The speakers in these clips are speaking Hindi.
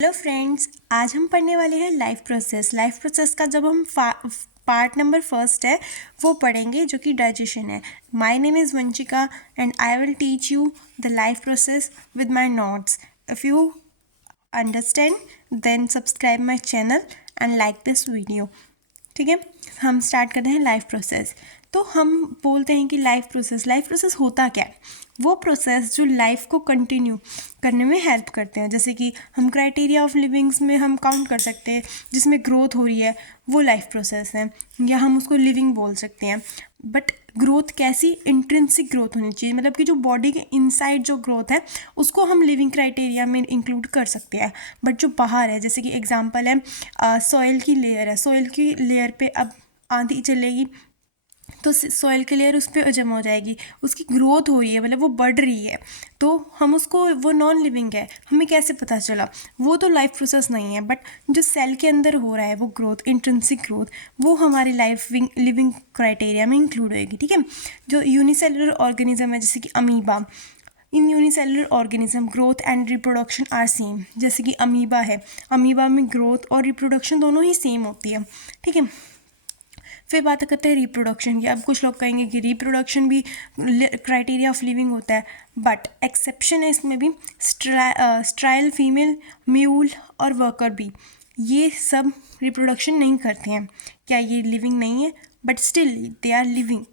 हेलो फ्रेंड्स, आज हम पढ़ने वाले हैं लाइफ प्रोसेस का जब हम पार्ट नंबर फर्स्ट है वो पढ़ेंगे, जो कि डाइजेशन है। My name is Vanshika and I will teach you the life process with my notes. If you understand then subscribe my channel and like this video. ठीक है, हम स्टार्ट करते हैं लाइफ प्रोसेस। तो हम बोलते हैं कि लाइफ प्रोसेस होता क्या है? वो प्रोसेस जो लाइफ को कंटिन्यू करने में हेल्प करते हैं। जैसे कि हम क्राइटेरिया ऑफ लिविंग्स में हम काउंट कर सकते हैं, जिसमें ग्रोथ हो रही है वो लाइफ प्रोसेस है, या हम उसको लिविंग बोल सकते हैं। बट ग्रोथ कैसी? इंट्रिंसिक ग्रोथ होनी चाहिए, मतलब कि जो बॉडी के इनसाइड जो ग्रोथ है उसको हम लिविंग क्राइटेरिया में इंक्लूड कर सकते हैं। बट जो बाहर है, जैसे कि एग्जांपल है सॉइल की लेयर है, सॉइल की लेयर पे अब आंधी चलेगी तो सॉइल की लेयर उस पर जमा हो जाएगी, उसकी ग्रोथ हो रही है, मतलब वो बढ़ रही है, तो हम उसको, वो नॉन लिविंग है, हमें कैसे पता चला? वो तो लाइफ प्रोसेस नहीं है। बट जो सेल के अंदर हो रहा है वो ग्रोथ, इंट्रिंसिक ग्रोथ, वो हमारी लाइफ लिविंग क्राइटेरिया में इंक्लूड होएगी। ठीक है, जो यूनिसेलुलर ऑर्गेनिज्म है जैसे कि amoeba, in unicellular organism growth and reproduction are same. जैसे कि अमीबा है, अमीबा में ग्रोथ और रिप्रोडक्शन दोनों ही सेम होती है। ठीक है, फिर बात करते हैं रिप्रोडक्शन की। अब कुछ लोग कहेंगे कि रिप्रोडक्शन भी क्राइटेरिया ऑफ लिविंग होता है, बट एक्सेप्शन है इसमें भी। स्ट्राइल फीमेल, म्यूल और वर्कर बी, ये सब रिप्रोडक्शन नहीं करते हैं। क्या ये लिविंग नहीं है? But still they are living.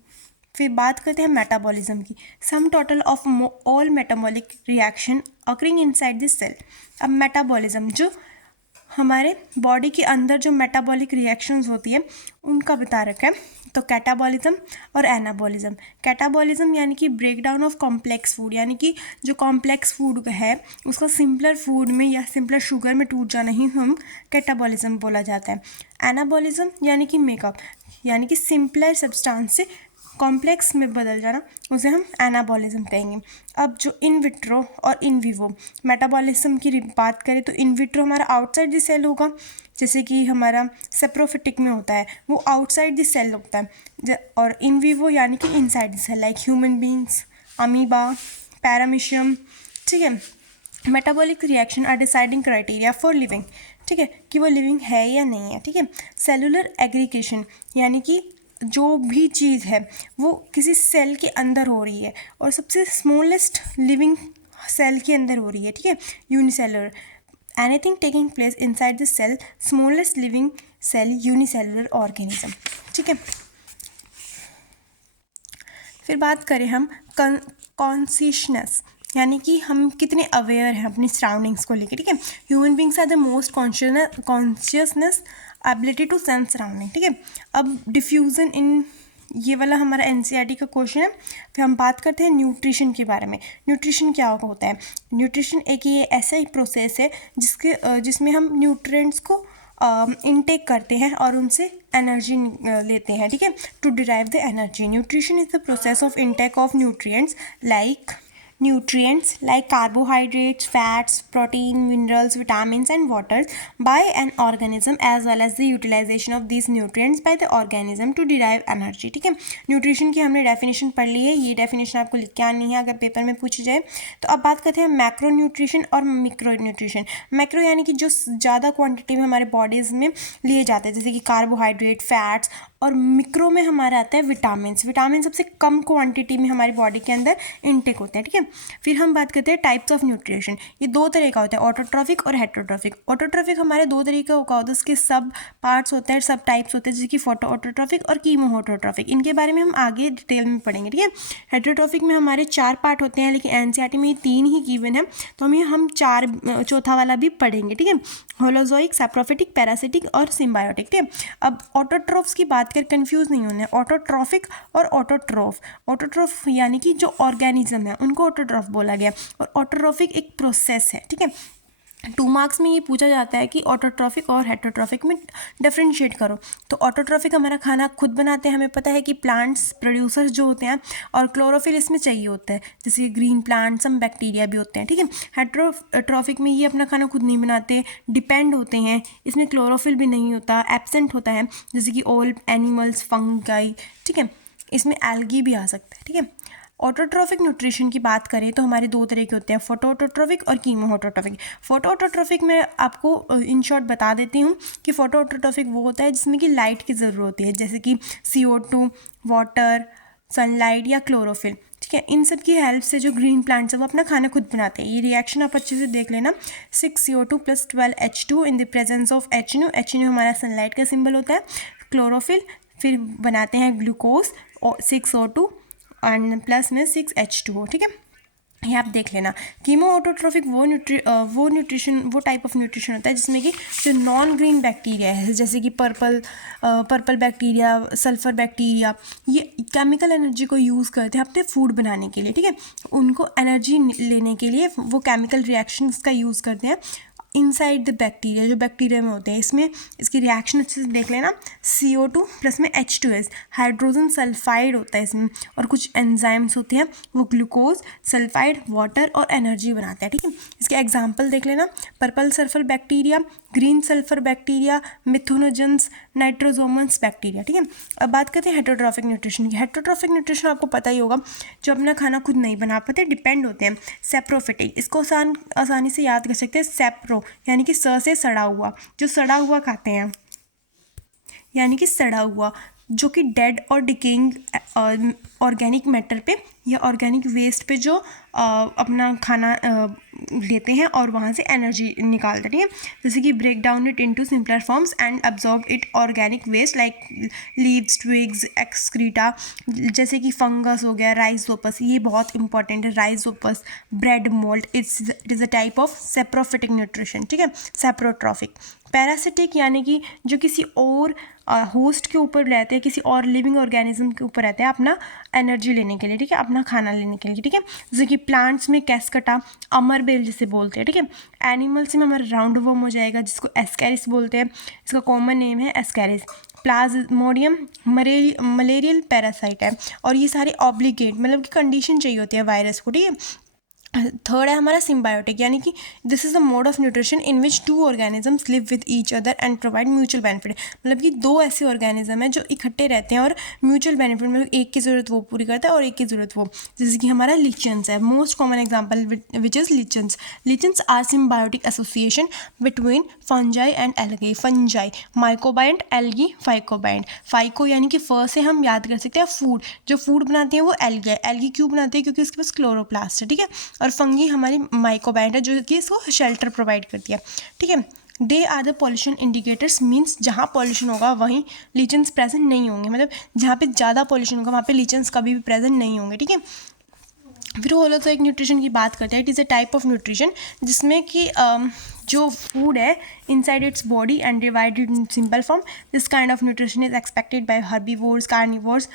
फिर बात करते हैं मेटाबॉलिज्म की। Sum total of all metabolic reaction occurring inside this cell. अब मेटाबॉलिज्म, जो हमारे बॉडी के अंदर जो मेटाबॉलिक रिएक्शंस होती है उनका बता रखा है। तो कैटाबॉलिज्म और एनाबॉलिज्म। कैटाबॉलिज्म यानी कि break down of complex food, यानी कि जो कॉम्प्लेक्स फूड है उसका सिंपलर फूड में या सिंपलर शुगर में टूट जाना ही हम कैटाबॉलिज्म बोला जाता है। एनाबॉलिज्म यानी कि मेकअप, यानी कि सिंपलर सब्सटेंस से कॉम्प्लेक्स में बदल जाना, उसे हम एनाबॉलिज्म कहेंगे। अब जो इन विट्रो और इन विवो मेटाबॉलिज्म की बात करें तो इन विट्रो हमारा आउटसाइड द सेल होगा, जैसे कि हमारा सेप्रोफिटिक में होता है, वो आउटसाइड द सेल होता है। और इन विवो यानी कि inside the cell, like human beings, amoeba, paramecium. ठीक है, metabolic reaction are deciding criteria for living. ठीक है, कि वो लिविंग है या नहीं है। ठीक है, सेलुलर एग्रीगेशन यानी कि जो भी चीज़ है वो किसी सेल के अंदर हो रही है और सबसे स्मॉलेस्ट लिविंग सेल के अंदर हो रही है। ठीक है, unicellular, anything taking place inside the cell, smallest living cell, unicellular organism. ठीक है, फिर बात करें हम कॉन्शियसनेस, यानी कि हम कितने अवेयर हैं अपनी सराउंडिंग्स को लेकर। ठीक है, human beings are the most consciousness ability to sense surrounding. ठीक है, अब डिफ्यूज़न इन, ये वाला हमारा एनसीईआरटी का क्वेश्चन है। फिर हम बात करते हैं न्यूट्रिशन के बारे में। न्यूट्रिशन क्या होता है? न्यूट्रिशन एक ये ऐसा ही प्रोसेस है जिसमें हम न्यूट्रिएंट्स को इनटेक करते हैं और उनसे एनर्जी लेते हैं। ठीक है, to derive the energy. Nutrition is the process of intake of nutrients like carbohydrates, fats, protein, minerals, vitamins and waters by an organism, as well as the utilization of these nutrients by the organism to derive energy। ठीक है, न्यूट्रिशन की हमने डेफिनेशन पढ़ ली है, ये डेफिनेशन आपको लिख के आनी है अगर पेपर में पूछी जाए। तो अब बात करते हैं मैक्रो न्यूट्रिशन और मिक्रो न्यूट्रिशन। मैक्रो यानी कि जो ज़्यादा क्वांटिटी में हमारे बॉडीज़ में लिए जाते हैं, जैसे कि कार्बोहाइड्रेट, फैट्स, और मिक्रो में हमारा आता है विटामिन। विटामिन सबसे कम क्वांटिटी में हमारी बॉडी के अंदर इनटेक होते हैं। ठीक है, फिर हम बात करते हैं टाइप्स ऑफ न्यूट्रिशन। ये दो तरह का होता है, ऑटोट्रॉफिक और हेटरोट्रॉफिक। ऑटोट्रॉफिक हमारे दो तरीके का होगा, उसके सब पार्ट्स होते हैं, सब टाइप्स होते हैं, जैसे कि फोटो ऑटोट्रॉफिक और कीमो ऑटोट्रॉफिक। इनके बारे में हम आगे डिटेल में पढ़ेंगे। ठीक है, हेटरोट्रॉफिक में हमारे 4 पार्ट होते हैं, लेकिन एनसीईआरटी में ये 3 ही गिवन है, तो हम चौथा वाला भी पढ़ेंगे। ठीक है, होलोजोइक, सैप्रोफिटिक, पैरासिटिक और सिम्बायोटिक। ठीक है, अब ऑटोट्रॉफ्स की बात कर कंफ्यूज नहीं होना है, ऑटोट्रॉफिक और ऑटोट्रॉफ। ऑटोट्रॉफ यानी कि जो ऑर्गेनिज्म है उनको ऑटोट्रॉफ बोला गया, और ऑटोट्रॉफिक एक प्रोसेस है। ठीक है, 2 मार्क्स में ये पूछा जाता है कि ऑटोट्रॉफिक और हेटरोट्रॉफिक में डिफ्रेंशिएट करो। तो ऑटोट्रॉफिक हमारा खाना खुद बनाते हैं, हमें पता है कि प्लांट्स प्रोड्यूसर्स जो होते हैं, और क्लोरोफिल इसमें चाहिए होता है, जैसे ग्रीन प्लांट्स, सम बैक्टीरिया भी होते हैं। ठीक है, हेटरोट्रॉफिक में ये अपना खाना खुद नहीं बनाते, डिपेंड होते हैं, इसमें क्लोरोफिल भी नहीं होता, एब्सेंट होता है, जैसे कि ऑल एनिमल्स, फंगाई। ठीक है, इसमें एल्गी भी आ सकता है। ठीक है, ऑटोट्रॉफिक न्यूट्रिशन की बात करें तो हमारे दो तरह के होते हैं, फोटो ऑटोट्रॉफिक और कीमो ऑटोट्रॉफिक। फोटो ऑटोट्रॉफिक में आपको इन शॉर्ट बता देती हूँ कि फोटो ऑटोट्रॉफिक वो होता है जिसमें कि लाइट की ज़रूरत होती है, जैसे कि CO2, वाटर, सनलाइट या क्लोरोफिल, ठीक है। इन सब की हेल्प से जो ग्रीन प्लांट्स है वो अपना खाना खुद बनाते हैं। ये रिएक्शन आप अच्छे से देख लेना, 6CO2 + 12H2 in the presence of HNO। HNO हमारा सनलाइट का सिंबल होता है। क्लोरोफिल, फिर बनाते हैं ग्लूकोज और 6O2 एंड प्लस में 6H2O, ठीक है। ये आप देख लेना। कीमो ऑटोट्रॉफिक वो टाइप ऑफ न्यूट्रिशन होता है जिसमें कि जो नॉन ग्रीन बैक्टीरिया है, जैसे कि पर्पल बैक्टीरिया, सल्फर बैक्टीरिया, ये केमिकल एनर्जी को यूज़ करते हैं अपने फूड बनाने के लिए, ठीक है। उनको एनर्जी लेने के लिए वो केमिकल रिएक्शंस का यूज़ करते हैं इनसाइड द बैक्टीरिया, जो बैक्टीरिया में होते हैं। इसमें इसकी रिएक्शन अच्छे से देख लेना, CO2 प्लस में H2S, हाइड्रोजन सल्फाइड होता है इसमें, और कुछ एंजाइम्स होते हैं वो ग्लूकोज, सल्फाइड, वाटर और एनर्जी बनाते हैं, ठीक है। इसके एग्जांपल देख लेना, purple sulphur bacteria, green sulphur bacteria, methanogens, nitrosomonas bacteria, ठीक है। अब बात करते हैं हेटरोट्रॉफिक न्यूट्रिशन की। हेटरोट्रॉफिक न्यूट्रिशन आपको पता ही होगा, जो अपना खाना खुद नहीं बना पाते, डिपेंड होते हैं। सेप्रोफिटिक, इसको आसानी से याद कर सकते हैं, सेप्रो यानी कि स से सड़ा हुआ, जो सड़ा हुआ खाते हैं, यानी कि सड़ा हुआ, जो कि डेड और डिकेइंग ऑर्गेनिक मैटर पे या ऑर्गेनिक वेस्ट पे जो अपना खाना लेते हैं और वहाँ से एनर्जी निकालते हैं, ठीक है। जैसे कि break down it into simpler forms and absorb it organic waste like leaves, twigs, excreta, जैसे कि फंगस हो गया, राइजोपस, ये बहुत इंपॉर्टेंट है, Rhizopus, bread mould, it is a type of saprophytic nutrition, ठीक है। सेप्रोट्रॉफिक। पैरासिटिक यानी कि जो किसी और होस्ट के ऊपर रहते हैं, किसी और लिविंग ऑर्गेनिज्म के ऊपर रहते हैं अपना एनर्जी लेने के लिए, ठीक है, अपना खाना लेने के लिए, ठीक है। जैसे कि प्लांट्स में कैस्कटा, अमरबेल जिसे बोलते हैं, ठीक है। एनिमल्स में हमारा राउंड वर्म हो जाएगा जिसको एस्कैरिस बोलते हैं, इसका कॉमन नेम है एस्कैरिस। प्लाज्मोडियम मलेरियल पैरासाइट है, और ये सारे ऑब्लिगेट मतलब कि कंडीशन चाहिए होती है वायरस को, ठीक है। थर्ड है हमारा सिम्बायोटिक, यानी कि this is the mode of nutrition in which 2 organisms live with each other and provide mutual benefit. मतलब कि 2 ऐसे ऑर्गेनिज्म हैं जो इकट्ठे रहते हैं और म्यूचुअल बेनिफिट, मतलब एक की ज़रूरत वो पूरी करता है और एक की ज़रूरत वो, जैसे कि हमारा लिचन्स है। Most common example which is lichens. Lichens are symbiotic association between fungi and algae. Fungi mycobiont, algae phycobiont. Phyco यानी कि फ से हम याद कर सकते हैं फूड, जो फूड बनाते हैं वो एल्गी है। एल्गी क्यों बनाते हैं? क्योंकि उसके पास क्लोरोप्लास्ट है, ठीक है। और फंगी हमारी माइकोबाइंड है जो कि इसको शेल्टर प्रोवाइड करती है, ठीक है। They are the pollution indicators, means जहाँ पॉल्यूशन होगा वहीं लीचन्स प्रेजेंट नहीं होंगे, मतलब जहाँ पे ज़्यादा पॉल्यूशन होगा वहाँ पे लीचन्स कभी भी प्रेजेंट नहीं होंगे, ठीक है। फिर होलोजोइक न्यूट्रिशन की बात करते हैं। It is a type of nutrition जिसमें कि जो फूड है inside its body and divided in simple form. This kind of nutrition is expected bye herbivores, carnivores,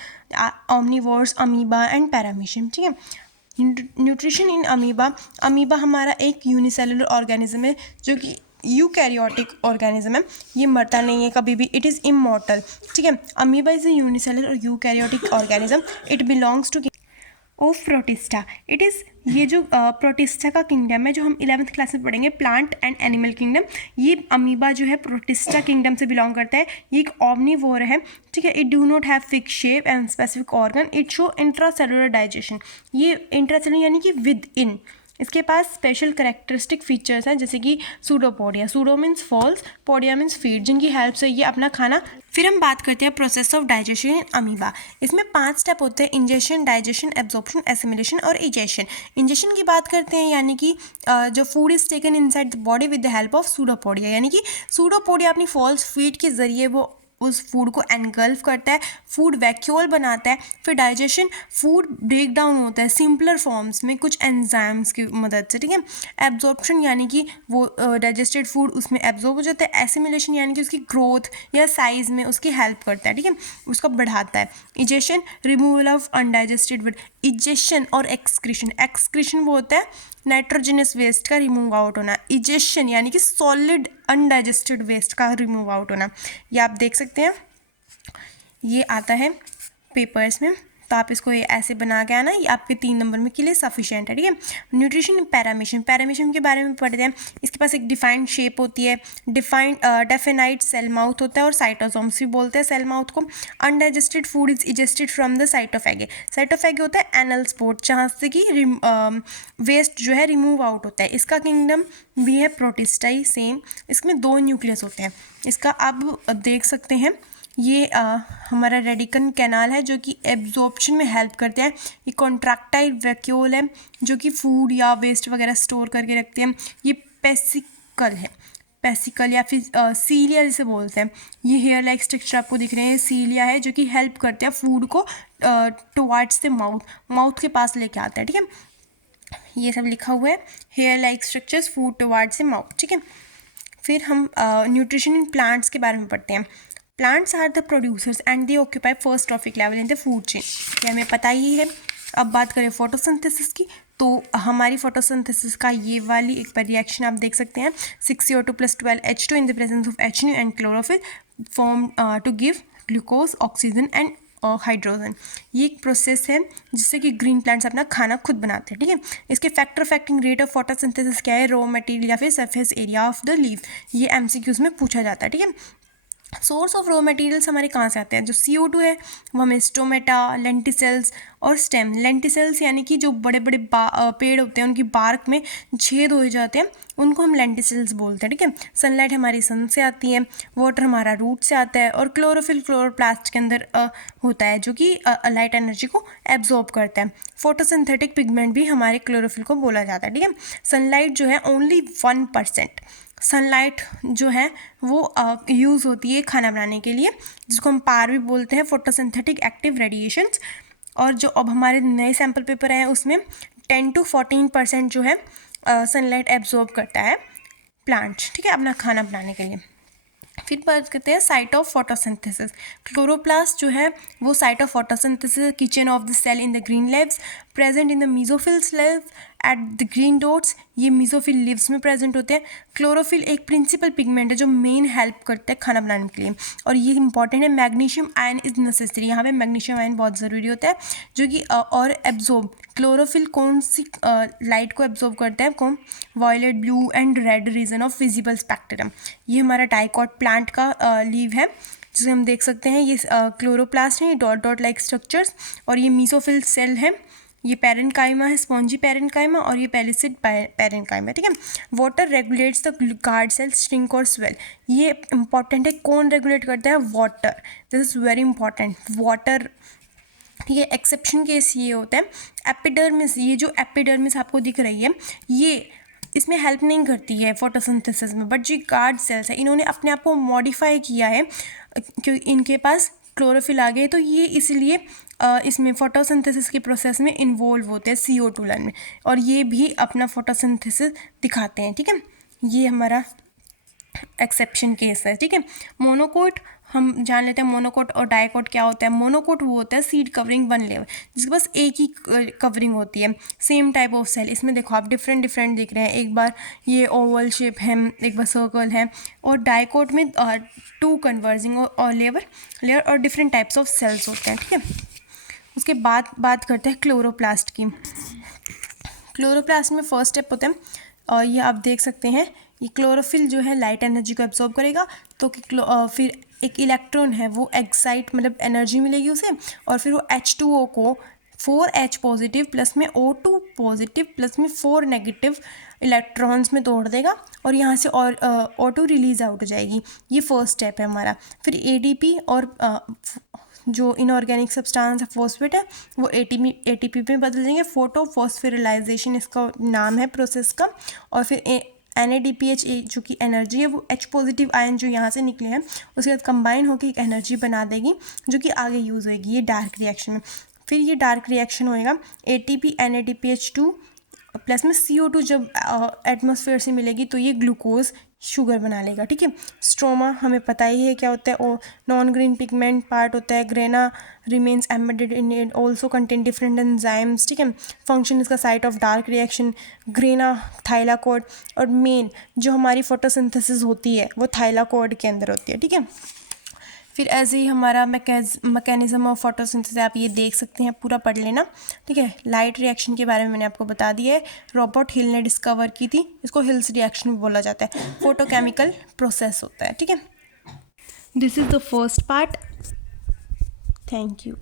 omnivores, amoeba and paramecium, ठीक है। न्यूट्रिशन इन अमीबा हमारा एक यूनिसेलुलर ऑर्गेनिज्म है जो कि यूकैरियोटिक ऑर्गेनिज्म है, ये मरता नहीं है कभी भी, इट इज़ इमॉर्टल, ठीक है। अमीबा इज़ अ यूनिसेलुलर और eukaryotic organism, it belongs two of protista. It is ये जो प्रोटिस्टा का किंगडम है जो हम 11th क्लास में पढ़ेंगे, प्लांट एंड एनिमल किंगडम, ये अमीबा जो है प्रोटिस्टा किंगडम से बिलोंग करता है। ये एक ऑमनीवोर है, ठीक है। It do not have fix shape and specific organ, it show intracellular digestion. ये इंट्रासेलुलर यानी कि विद इन, इसके पास स्पेशल करेक्टरिस्टिक फीचर्स हैं जैसे कि pseudopodia, pseudo means false, podia means feed, जिनकी हेल्प से ये अपना खाना। फिर हम बात करते हैं process of digestion in amoeba. इसमें 5 स्टेप होते हैं, इंजेशन, डाइजेशन, एब्जॉर्प्शन, एसिमिलेशन और इजेशन। इंजेशन की बात करते हैं यानी कि जो food is taken inside the body with the help of pseudopodia, यानी कि सूडोपोडिया अपनी फॉल्स फीड के जरिए वो उस फूड को एनगल्फ करता है, फूड वैक्यूल बनाता है। फिर डाइजेशन, फूड ब्रेक डाउन होता है सिंपलर फॉर्म्स में कुछ एंजाइम्स की मदद से, ठीक है। एब्जॉर्प्शन यानी कि वो डाइजेस्टेड फूड उसमें एब्जॉर्ब हो जाता है। एसिमिलेशन यानी कि उसकी ग्रोथ या साइज में उसकी हेल्प करता है, ठीक है, उसको बढ़ाता है। Egestion, removal of undigested food. Egestion और एक्सक्रीशन, एक्सक्रीशन वो होता है नाइट्रोजनस वेस्ट का रिमूव आउट होना, इजेशन यानी कि सॉलिड अनडाइजेस्टेड वेस्ट का रिमूव आउट होना। ये आप देख सकते हैं, ये आता है पेपर्स में तो आप इसको ऐसे बना के आना, ये आपके 3 नंबर में के लिए सफिशिएंट है, ठीक है। न्यूट्रिशन पैरामीशियम, पैरामीशियम के बारे में पढ़ते हैं। इसके पास एक डिफाइंड शेप होती है, डेफिनाइट सेल माउथ होता है और साइटोसोम्स भी बोलते हैं सेल माउथ को। Undigested food is egested from the cytopyge, cytopyge होता है एनल स्पोर्ट जहाँ से कि वेस्ट जो है रिमूव आउट होता है। इसका किंगडम भी है प्रोटिस्टाई, सेम। इसमें 2 न्यूक्लियस होते हैं। इसका आप देख सकते हैं ये हमारा रेडिकन कैनाल है जो कि एब्जॉर्प्शन में हेल्प करते हैं। ये कॉन्ट्रैक्टाइल वैक्यूल है जो कि फूड या वेस्ट वगैरह स्टोर करके रखते हैं। ये पेसिकल है, पेसिकल या फिर सीलिया जिसे बोलते हैं। ये हेयर लाइक स्ट्रक्चर आपको दिख रहे हैं, सीलिया है जो कि हेल्प करते हैं फूड को टुवर्ड्स द माउथ के पास लेके आते हैं, ठीक है। ये सब लिखा हुआ है, hair like structures food towards the mouth, ठीक है। फिर हम न्यूट्रिशन इन प्लांट्स के बारे में पढ़ते हैं। Plants are the producers and they occupy first trophic level in the food chain, ये हमें पता ही है। अब बात करें फोटोसिंथेसिस की, तो हमारी फोटोसिंथेसिस का ये वाली एक बार रिएक्शन आप देख सकते हैं। 6 CO2 + 12 H2 in the presence of HNO and chlorophyll form to give glucose, oxygen and hydrogen. ये एक प्रोसेस है जिससे कि ग्रीन प्लांट्स अपना खाना खुद बनाते हैं, ठीक है। इसके factor affecting rate of photosynthesis क्या है, रॉ मटेरियल या फिर surface area of the leaf, ये MCQs में पूछा जाता है, ठीक है। सोर्स ऑफ रॉ मटेरियल्स हमारे कहाँ से आते हैं, जो CO2 है वो हमें स्टोमेटा, लेंटिसेल्स और स्टेम। लेंटिसेल्स यानी कि जो बड़े बड़े पेड़ होते हैं उनकी बार्क में छेद हो जाते हैं, उनको हम लेंटिसेल्स बोलते हैं, ठीक है। सनलाइट हमारी सन से आती है, वाटर हमारा रूट से आता है और क्लोरोफिल क्लोरोप्लास्ट के अंदर होता है जो कि लाइट एनर्जी को एब्जॉर्ब करता है। फोटोसिंथेटिक पिगमेंट भी हमारे क्लोरोफिल को बोला जाता है, ठीक है। सनलाइट जो है ओनली 1% सनलाइट जो है वो यूज़ होती है खाना बनाने के लिए, जिसको हम पार भी बोलते हैं, फोटोसिंथेटिक एक्टिव रेडिएशंस। और जो अब हमारे नए सैम्पल पेपर हैं उसमें 10 to 14% जो है सनलाइट एब्जॉर्ब करता है प्लांट, ठीक है, अपना खाना बनाने के लिए। फिर बात करते हैं साइट ऑफ फोटोसिंथेसिस। क्लोरोप्लास्ट जो है वो site of photosynthesis, kitchen of the cell in the green leaves, present in the mesophyll leaf at the green dots, ये मीजोफिल लिव्स में प्रेजेंट होते हैं। क्लोरोफिल एक प्रिंसिपल पिगमेंट है जो मेन हेल्प करता है खाना बनाने के लिए, और ये इंपॉर्टेंट है। मैग्नीशियम आयन इज नेसेसरी, यहाँ पे मैग्नीशियम आयन बहुत ज़रूरी होता है जो कि और एब्जॉर्ब, क्लोरोफिल कौन सी लाइट को एब्जॉर्ब करता है, कौन, violet, blue and red region of visible spectrum. ये हमारा डाइकॉट प्लांट का लीव है जिसे हम देख सकते हैं। ये क्लोरोप्लास्ट है, डॉट डॉट लाइक स्ट्रक्चर्स, और ये मीसोफिल सेल है, ये पैरेन्काइमा है, स्पॉन्जी पैरेन्काइमा, और ये पैलिसिड पैरेन्काइमा, ठीक है। Water regulates the guard cell shrink और स्वेल, ये इंपॉर्टेंट है, कौन रेगुलेट करता है, water, this is very important, water, ठीक है। एक्सेप्शन केस ये होता है एपिडर्मिस, ये जो एपिडर्मिस आपको दिख रही है ये इसमें हेल्प नहीं करती है फोटोसिंथेसिस में, बट जो गार्ड सेल्स है इन्होंने अपने आप को मॉडिफाई किया है क्योंकि इनके पास क्लोरोफिल आ गए, तो ये इसलिए इसमें फोटोसिंथेसिस के प्रोसेस में इन्वॉल्व होते हैं CO2 लाइन में, और ये भी अपना फोटोसिंथेसिस दिखाते हैं, ठीक है। ये हमारा एक्सेप्शन केस है, ठीक है। मोनोकोट हम जान लेते हैं, मोनोकोट और डाइकोट क्या होता है। मोनोकोट वो होता है सीड कवरिंग 1 लेयर जिसके पास एक ही कवरिंग होती है, सेम टाइप ऑफ सेल। इसमें देखो आप डिफरेंट दिख रहे हैं, एक बार ये ओवल शेप है, एक बार सर्कल है, और डाइकोट में 2 कन्वर्जिंग और लेयर और डिफरेंट टाइप्स ऑफ सेल्स होते हैं, ठीक है। उसके बाद बात करते हैं क्लोरोप्लास्ट की। क्लोरोप्लास्ट में फर्स्ट स्टेप होता है, और ये आप देख सकते हैं, ये क्लोरोफिल जो है लाइट एनर्जी को एब्जॉर्ब करेगा, तो फिर एक इलेक्ट्रॉन है वो एक्साइट मतलब एनर्जी मिलेगी उसे, और फिर वो H2O को 4H पॉजिटिव प्लस में O2 पॉजिटिव प्लस में 4 नेगेटिव इलेक्ट्रॉन्स में तोड़ देगा, और यहाँ से और O2 रिलीज आउट हो जाएगी। ये फर्स्ट स्टेप है हमारा। फिर ADP और जो इनऑर्गेनिक सब्सटेंस है फॉस्फेट है वो ATP में बदल देंगे, फोटो फॉस्फोरिलाइजेशन इसका नाम है प्रोसेस का। और फिर NADPH जो कि एनर्जी है वो H पॉजिटिव आयन जो यहाँ से निकले हैं उसके साथ कंबाइन होकर एक एनर्जी बना देगी जो कि आगे यूज़ होगी ये डार्क रिएक्शन में। फिर ये डार्क रिएक्शन होएगा ATP NADPH2 प्लस में CO2 जब एटमॉस्फेयर से मिलेगी तो ये ग्लूकोज शुगर बना लेगा, ठीक है। स्ट्रोमा हमें पता ही है क्या होता है, और नॉन ग्रीन पिगमेंट पार्ट होता है। Grana remains embedded in it, also contain different enzymes, ठीक है। फंक्शन इसका site of dark reaction, grana thylakoid, और मेन जो हमारी फोटोसिंथेसिस होती है वो थाइलाकोड के अंदर होती है, ठीक है। फिर ऐसे ही हमारा मैकेनिज्म ऑफ फोटोसिंथेसिस आप ये देख सकते हैं, पूरा पढ़ लेना, ठीक है। लाइट रिएक्शन के बारे में मैंने आपको बता दिया है, रॉबर्ट हिल ने डिस्कवर की थी, इसको हिल्स रिएक्शन भी बोला जाता है, फोटोकेमिकल प्रोसेस होता है, ठीक है। This is the first part. Thank you.